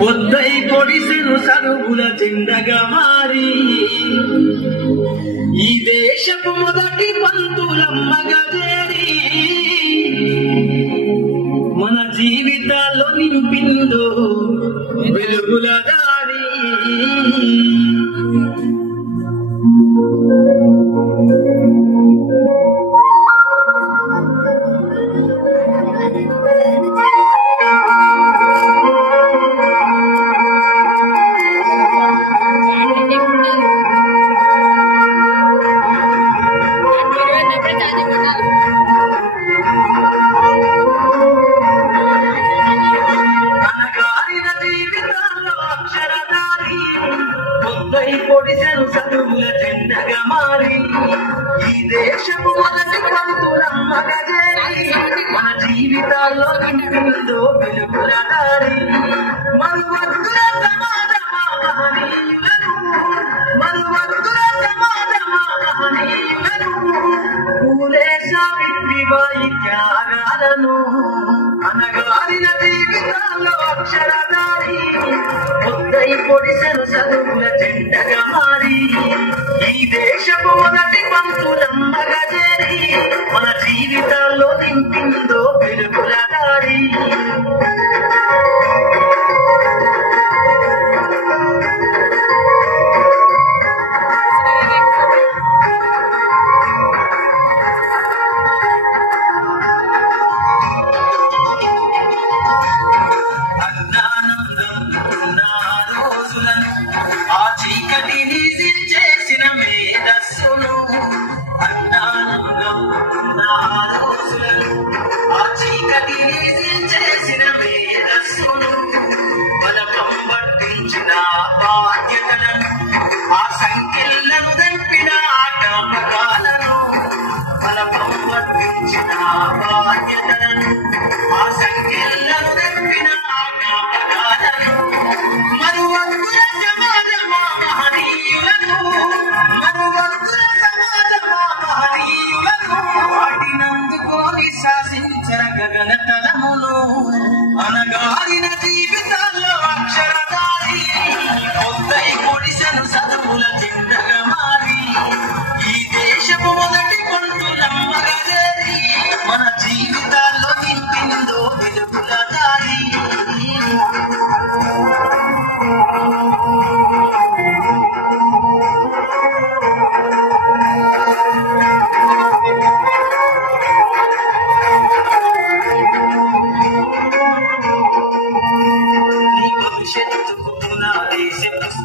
పొద్దై పొడిసెను సరువుల చెందగా మారి ఈ దేశపు మొదటి పంతులమ్మగా చేరి మన జీవితాల్లో నింపిందో వెలుగుల దారి. పొడిసెను చదువుల జెండగా మారి ఈ దేశపు మొదటి పంతులమ్మగా చేరి మన జీవితాల్లో నింపిందో వెలుగుల దారి. మరువద్దుల సమాజమా మహనీయులను, మరువద్దుల సమాజమా మహనీయులను, పూలే సావిత్రిబాయి త్యాగాలను, అనగారిన జీవితాల్లో అక్షరదారి. పొద్దై పొడిసెను చదువుల జెండగా మారి ఈ దేశపు మొదటి పంతులమ్మగా చేరి మన జీవితాల్లో నింపిందో వెలుగుల దారి. ఆ చీకటిని చేసిన మేధస్సును, అజ్ఞానంలో నా రోజులను, ఆ చీకటిని చేసిన మేధస్సును, బలపం పట్టించిన బాధ్యతలను, ఆ సంఖ్యలను దంపిన జ్ఞాపకాలను, బలపం పట్టించిన బాధ్యతలను, ఆ సంఖ్యలను దంపిన జ్ఞాపకాలను, మరువద్దుల సమాజమా మహనీయులను, మరువద్దుల సమాజమా మహనీయులను, వాటినందుకోని శాసించిన గగన తలమును, అనగారిన జీవితాల్లో అక్షరదారి. పొద్దై పొడిసెను చదువుల జెండగా మారి ఈ దేశపు మొదటి పంతులమ్మగా చేరి మన జీవితాల్లో నింపిందో వెలుగుల దారి. భవిష్యత్తు నా దేశపు